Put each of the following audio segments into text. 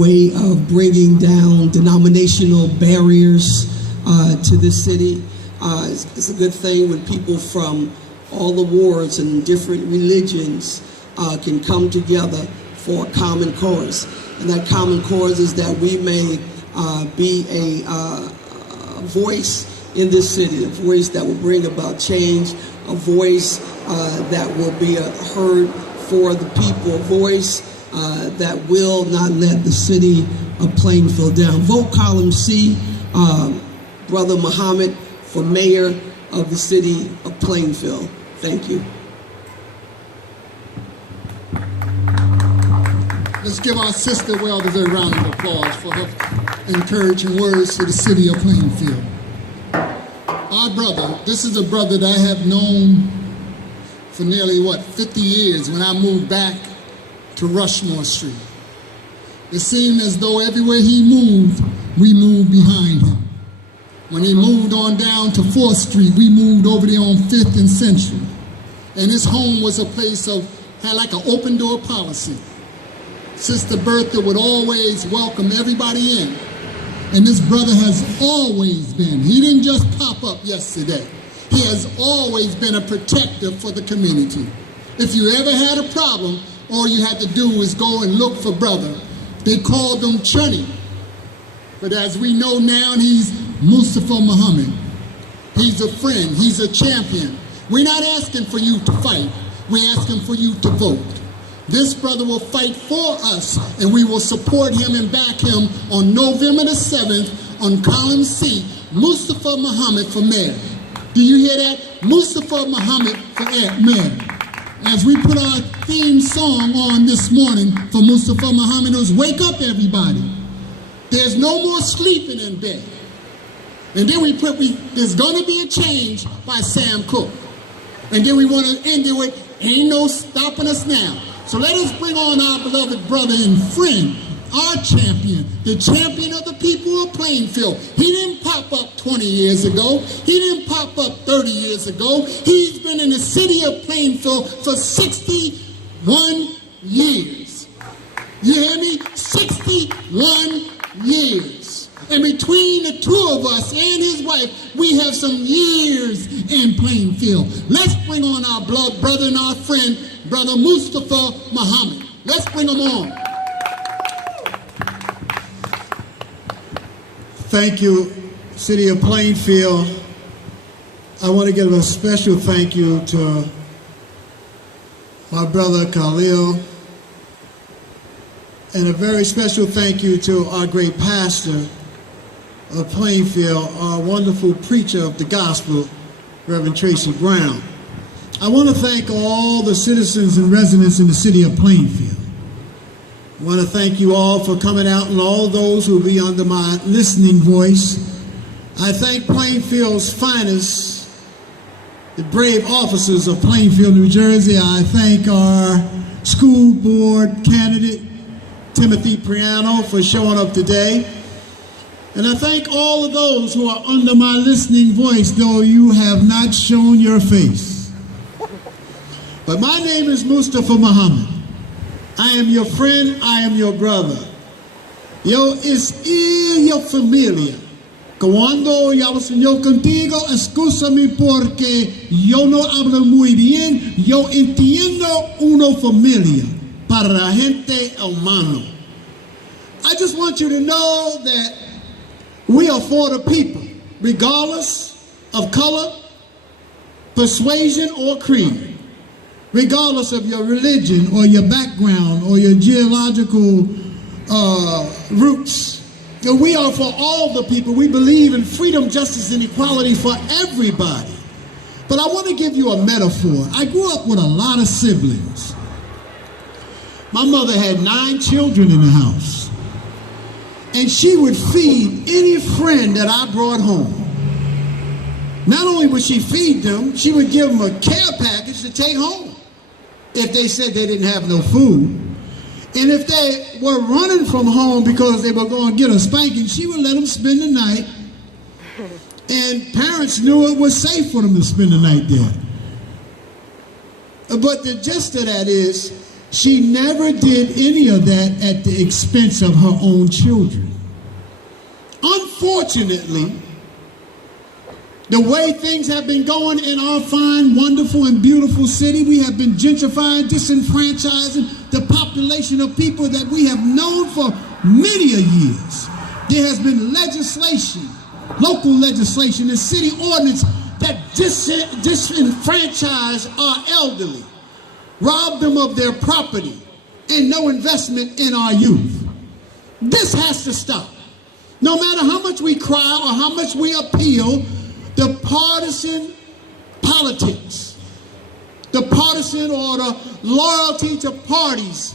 way of bringing down denominational barriers to the city. It's a good thing when people from all the wards and different religions can come together for a common cause. And that common cause is that we may be a voice in this city, a voice that will bring about change, a voice that will be heard for the people, a voice that will not let the city of Plainfield down. Vote column C, Brother Muhammad, for mayor of the city of Plainfield. Thank you. Let's give our sister a well-deserved round of applause for her encouraging words to the city of Plainfield. Our brother, this is a brother that I have known for nearly, 50 years when I moved back to Rushmore Street. It seemed as though everywhere he moved, we moved behind him. When he moved on down to 4th Street, we moved over there on 5th and Central. And his home was a place had like an open door policy. Sister Bertha would always welcome everybody in. And this brother has always been, he didn't just pop up yesterday. He has always been a protector for the community. If you ever had a problem, all you had to do was go and look for brother. They called him Chunny. But as we know now, he's Mustafa Muhammad. He's a friend, he's a champion. We're not asking for you to fight, we're asking for you to vote. This brother will fight for us, and we will support him and back him on November the 7th on column C, Mustafa Muhammad for mayor. Do you hear that? Mustafa Muhammad for mayor. As we put our theme song on this morning for Mustafa Muhammad, it was "Wake Up Everybody." There's no more sleeping in bed. And then there's gonna be a change by Sam Cooke. And then we want to end it with, "Ain't no stopping us now." So let us bring on our beloved brother and friend, our champion, the champion of the people of Plainfield. He didn't pop up 20 years ago. He didn't pop up 30 years ago. He's been in the city of Plainfield for 61 years. You hear me? 61 years. And between the two of us and his wife, we have some years in Plainfield. Let's bring on our blood brother and our friend, Brother Mustafa Muhammad. Let's bring him on. Thank you, City of Plainfield. I want to give a special thank you to my brother Khalil, and a very special thank you to our great pastor of Plainfield, our wonderful preacher of the gospel, Reverend Tracy Brown. I want to thank all the citizens and residents in the city of Plainfield. I want to thank you all for coming out, and all those who will be under my listening voice. I thank Plainfield's finest, the brave officers of Plainfield, New Jersey. I thank our school board candidate, Timothy Priano, for showing up today. And I thank all of those who are under my listening voice, though you have not shown your face. But my name is Mustafa Muhammad. I am your friend, I am your brother. Yo familia. Cuando yo hablo contigo, escúchame porque yo no hablo muy bien. Yo entiendo una familia para la gente humano. I just want you to know that we are for the people, regardless of color, persuasion, or creed. Regardless of your religion or your background or your geological roots. We are for all the people. We believe in freedom, justice, and equality for everybody. But I want to give you a metaphor. I grew up with a lot of siblings. My mother had 9 children in the house. And she would feed any friend that I brought home. Not only would she feed them, she would give them a care package to take home if they said they didn't have no food. And if they were running from home because they were going to get a spanking, she would let them spend the night. And parents knew it was safe for them to spend the night there. But the gist of that is, She never did any of that at the expense of her own children. Unfortunately, the way things have been going in our fine, wonderful, and beautiful city, we have been gentrifying, disenfranchising the population of people that we have known for many a years. There has been legislation, local legislation, and city ordinance that disenfranchise our elderly, rob them of their property, and no investment in our youth. This has to stop. No matter how much we cry or how much we appeal, the partisan politics, the partisan or the loyalty to parties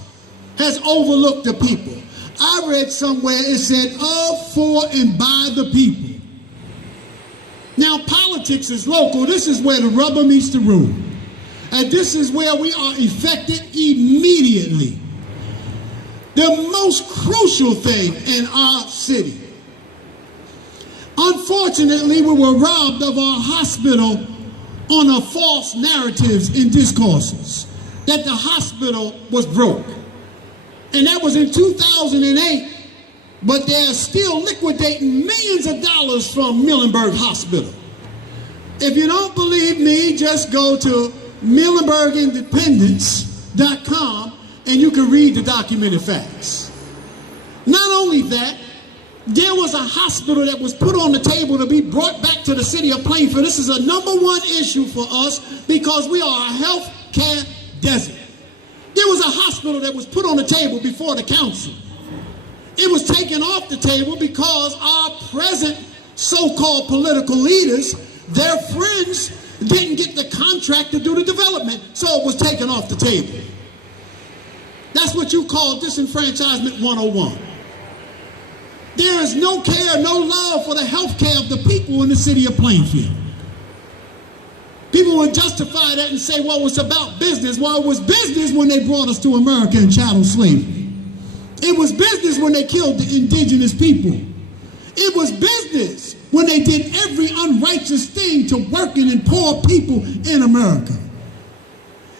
has overlooked the people. I read somewhere it said, of, for, and by the people. Now, politics is local. This is where the rubber meets the road. And this is where we are affected immediately. The most crucial thing in our city. Unfortunately, we were robbed of our hospital on a false narratives and discourses that the hospital was broke. And that was in 2008, but they're still liquidating millions of dollars from Muhlenberg Hospital. If you don't believe me, just go to MuhlenbergIndependence.com and you can read the documented facts. Not only that, there was a hospital that was put on the table to be brought back to the city of Plainfield. This is a #1 issue for us because we are a health care desert. There was a hospital that was put on the table before the council. It was taken off the table because our present so-called political leaders, their friends, didn't get the contract to do the development, so it was taken off the table. That's what you call disenfranchisement 101. There is no care, no love for the health care of the people in the city of Plainfield. People would justify that and say, well, it's about business. Well, it was business when they brought us to America in chattel slavery. It was business when they killed the indigenous people. It was business when they did every unrighteous thing to working and poor people in America.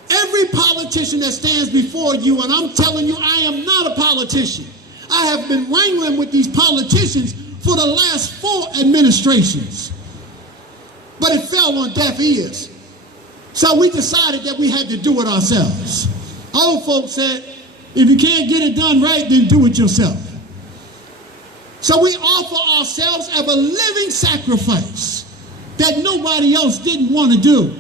Every politician that stands before you, and I'm telling you, I am not a politician. I have been wrangling with these politicians for the last 4 administrations. But it fell on deaf ears. So we decided that we had to do it ourselves. Old folks said, if you can't get it done right, then do it yourself. So we offer ourselves as a living sacrifice that nobody else didn't want to do.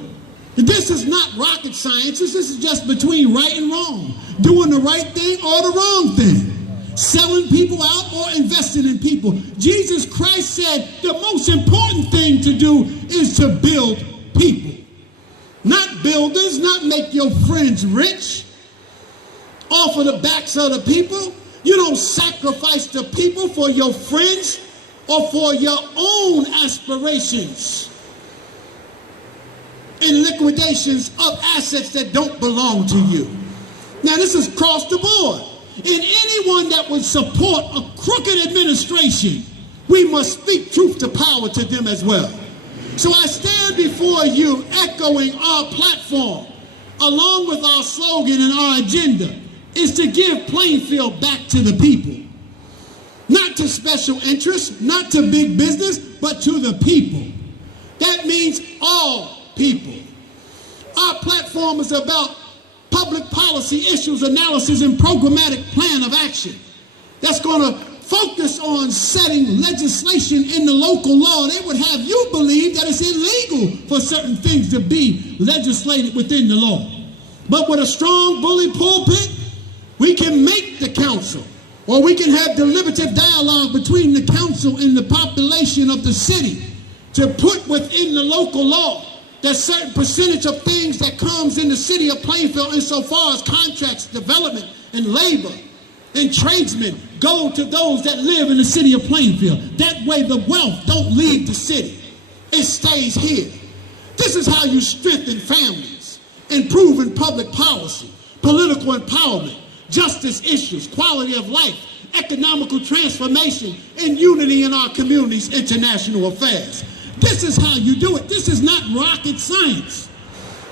This is not rocket science. This is just between right and wrong. Doing the right thing or the wrong thing. Selling people out or investing in people. Jesus Christ said the most important thing to do is to build people. Not builders, not make your friends rich off of the backs of the people. You don't sacrifice the people for your friends or for your own aspirations and liquidations of assets that don't belong to you. Now this is across the board. And anyone that would support a crooked administration, we must speak truth to power to them as well. So I stand before you echoing our platform, along with our slogan and our agenda, is to give Plainfield back to the people. Not to special interests, not to big business, but to the people. That means all people. Our platform is about public policy issues, analysis, and programmatic plan of action. That's going to focus on setting legislation in the local law. They would have you believe that it's illegal for certain things to be legislated within the law. But with a strong bully pulpit, we can make the council, or we can have deliberative dialogue between the council and the population of the city to put within the local law that certain percentage of things that comes in the city of Plainfield insofar as contracts, development, and labor and tradesmen go to those that live in the city of Plainfield. That way the wealth don't leave the city. It stays here. This is how you strengthen families, improving public policy, political empowerment, justice issues, quality of life, economical transformation, and unity in our communities' international affairs. This is how you do it. This is not rocket science.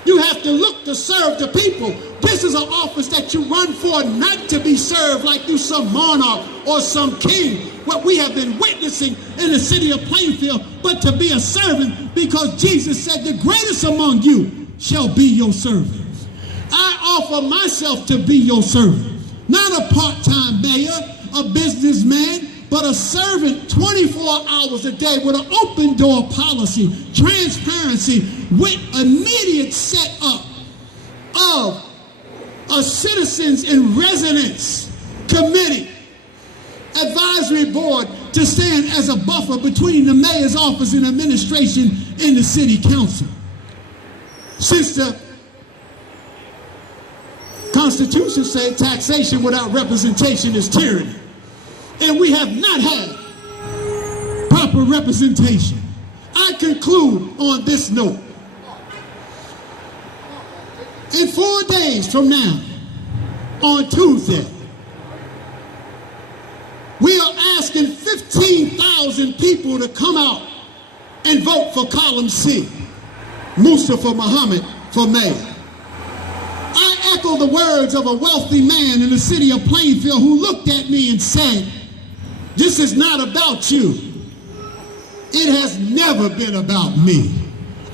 You have to look to serve the people. This is an office that you run for, not to be served like you some monarch or some king, what we have been witnessing in the city of Plainfield, but to be a servant, because Jesus said, the greatest among you shall be your servant. I offer myself to be your servant, not a part-time mayor, a businessman, but a servant 24 hours a day with an open door policy, transparency, with immediate set up of a citizens and residents committee, advisory board to stand as a buffer between the mayor's office and administration and the city council. Since the Constitution said taxation without representation is tyranny, and we have not had proper representation. I conclude on this note. In 4 days from now, on Tuesday, we are asking 15,000 people to come out and vote for column C, Mustafa Muhammad for mayor. I echo the words of a wealthy man in the city of Plainfield who looked at me and said, this is not about you. It has never been about me.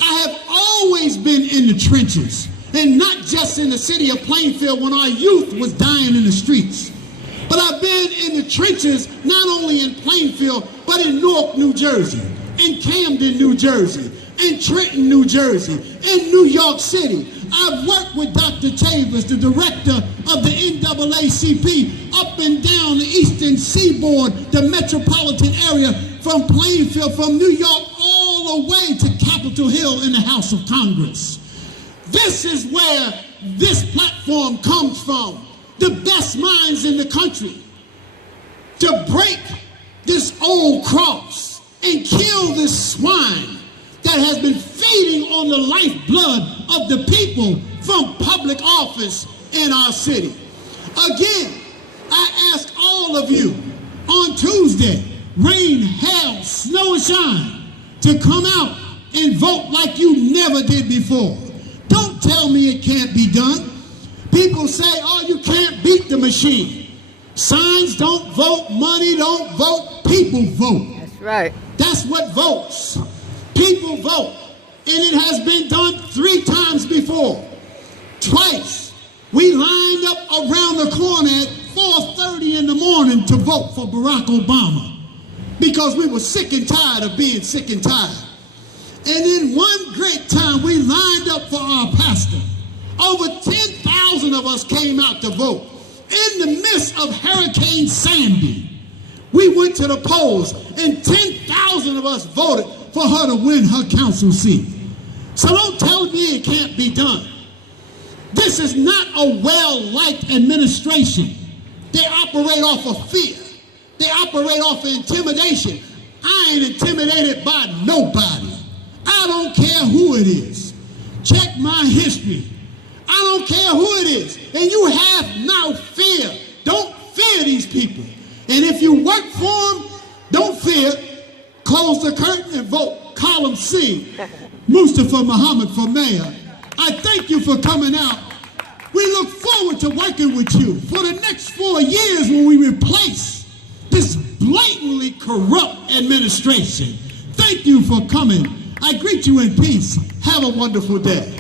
I have always been in the trenches, and not just in the city of Plainfield when our youth was dying in the streets, but I've been in the trenches not only in Plainfield, but in Newark, New Jersey, in Camden, New Jersey, in Trenton, New Jersey, in New York City. I've worked with Dr. Chambers, the director of the NAACP, up and down the Eastern Seaboard, the metropolitan area, from Plainfield, from New York, all the way to Capitol Hill in the House of Congress. This is where this platform comes from. The best minds in the country to break this old cross and kill this swine that has been feeding on the lifeblood of the people from public office in our city. Again, I ask all of you on Tuesday, rain, hail, snow, and shine, to come out and vote like you never did before. Don't tell me it can't be done. People say, oh, you can't beat the machine. Signs don't vote, money don't vote, people vote. That's right. That's what votes. People vote. And it has been done 3 times before. Twice. We lined up around the corner at 4:30 in the morning to vote for Barack Obama because we were sick and tired of being sick and tired. And then one great time we lined up for our pastor. Over 10,000 of us came out to vote. In the midst of Hurricane Sandy, we went to the polls and 10,000 of us voted for her to win her council seat. So don't tell me it can't be done. This is not a well-liked administration. They operate off of fear. They operate off of intimidation. I ain't intimidated by nobody. I don't care who it is. Check my history. I don't care who it is. And you have no fear. Don't fear these people. And if you work for them, don't fear. Close the curtain and vote column C, Mustafa Muhammad for mayor. I thank you for coming out. We look forward to working with you for the next 4 years when we replace this blatantly corrupt administration. Thank you for coming. I greet you in peace. Have a wonderful day.